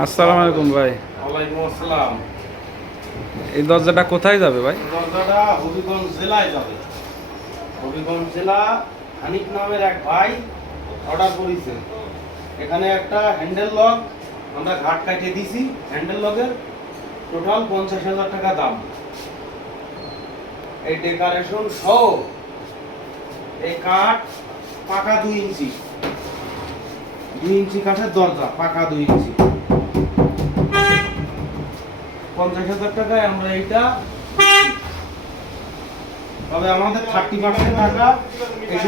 আসসালামু আলাইকুম ভাই। ওয়ালাইকুম আসসালাম। এই দরজাটা কোথায় যাবে ভাই? দরজাটা হবিগঞ্জ জেলায় যাবে। হবিগঞ্জ জেলা হানিফ নামের এক ভাই অর্ডার করেছে। এখানে একটা হ্যান্ডেল লক আমরা ঘাট কাটিয়ে দিছি। হ্যান্ডেল লকের টোটাল 50,000 টাকা দাম। এই ডেকোরেশন সহ এই কাঠ পাকা 2 ইঞ্চি, 2 ইঞ্চি কাঠের দরজা, পাকা 2 ইঞ্চি, 50,000 টাকায় আমরা এইটা। তবে আমাদের 30% টাকা এই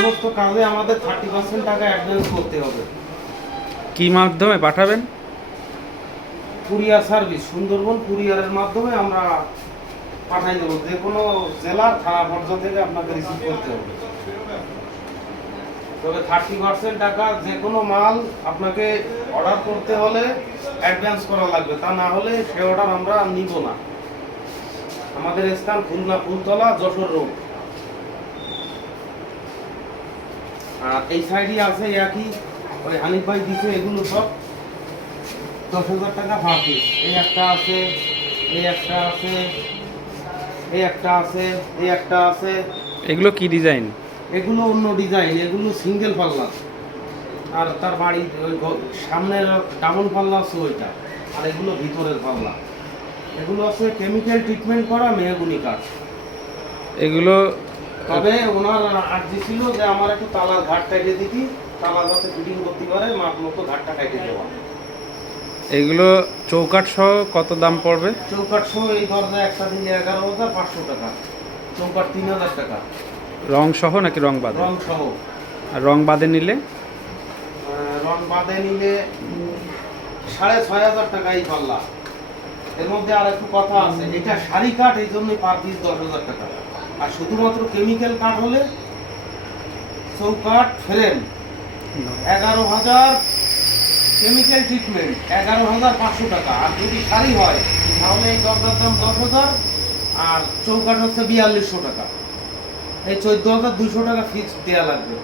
সমস্ত কাজে আমাদের 30% টাকা অ্যাডভান্স করতে হবে। কি মাধ্যমে পাঠাবেন? কুরিয়ার সার্ভিস, সুন্দরবন কুরিয়ারের মাধ্যমে আমরা পাঠাই দেবো। যে কোনো জেলার থানা পর্যায় থেকে আপনাকে রিসিভ করতে হবে। তবে 30% টাকা যে কোনো মাল আপনাকে অর্ডার করতে হলে অ্যাডভান্স করা লাগবে, তা না হলে সে অর্ডার আমরা নিব না। আমাদের স্থান খুলনা ফুলতলা, যশোর রোড। আর এই সাইডে আছে একই ওই হানিফ ভাই দিছে, এগুলো সব 10,000 টাকা পার পিস। এই একটা আছে, এই একটা আছে, এই একটা আছে, এই একটা আছে। এগুলো কি ডিজাইন? এগুলো অন্য ডিজাইন, এগুলো সিঙ্গেল পাল্লা। আর তার বাড়ি ওই সামনের ডাবল পাল্লা আছে ওইটা, আর এগুলো ভিতরের পাল্লা। এগুলো আছে কেমিক্যাল ট্রিটমেন্ট করা মেহগুনি কাঠ। এগুলো তবে ওনার আর্জি ছিল যে আমার একটু তালার ঘাট কাটে দিতি, তালা যাতে ফিটিং করতে পারে, মাপ মতো ঘাটটা কাটে দেওয়া। এগুলো চৌকাঠ সহ কত দাম পড়বে? চৌকাঠ সহ এই দরজা একটা দিলে 11,500 টাকা, চৌকাঠ 3,000 টাকা। রং সহ নাকি রং বাদে? রং সহ। আর রং বাদে নিলে? রং বাদে নিলে 6,500 টাকা এই পাল্লা। এর মধ্যে আর একটু কথা আছে, এটা সারি কাঠ, এই জন্যই পার পিস 10,000 টাকা। আর শুধুমাত্র কেমিক্যাল কাঠ হলে চৌকাঠ ফ্রেম 11,000, কেমিক্যাল ট্রিটমেন্ট 11,500 টাকা। আর যদি সারি হয় তাহলে এই দরজার দাম 10,000, আর চৌকাঠ হচ্ছে 4,200 টাকা। এই 14,200 টাকা ফিক্স দেওয়া লাগবে।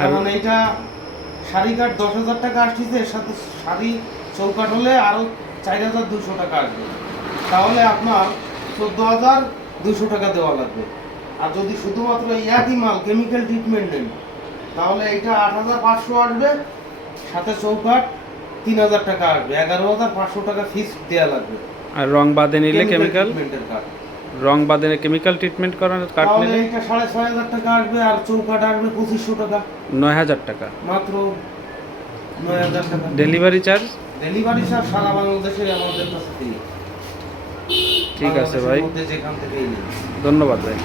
কারণ এইটা সারি কাঠ 10,000 টাকা আসছে, এর সাথে সারি চৌকাঠ হলে আরো 4,200 টাকা আসবে। তাহলে আপনার 14,200 টাকা দেওয়া লাগবে। আর যদি শুধুমাত্র এই একই মাল কেমিক্যাল ট্রিটমেন্ট নেন তাহলে এটা 8,500 আসবে, সাথে চৌকাঠ 3,000 টাকা আসবে। 11,500 টাকা ফিক্স দেওয়া লাগবে। আর রং বাদে নিলে কেমিক্যাল ট্রিটমেন্টের কাঠ, রং বাদে কেমিক্যাল ট্রিটমেন্ট করার কাঠ তাহলে নিলে এটা 6,500 টাকা আসবে। আর চৌকাঠ আসবে 2,500 টাকা, 9,000 টাকা। মাত্র 9,000 টাকা। Delivery charge? ডেলিভারি চার্জ সারা বাংলাদেশে আমাদের কাছে ফ্রি। ঠিক আছে ভাই, যেখান থেকেই নিন। ধন্যবাদ ভাই।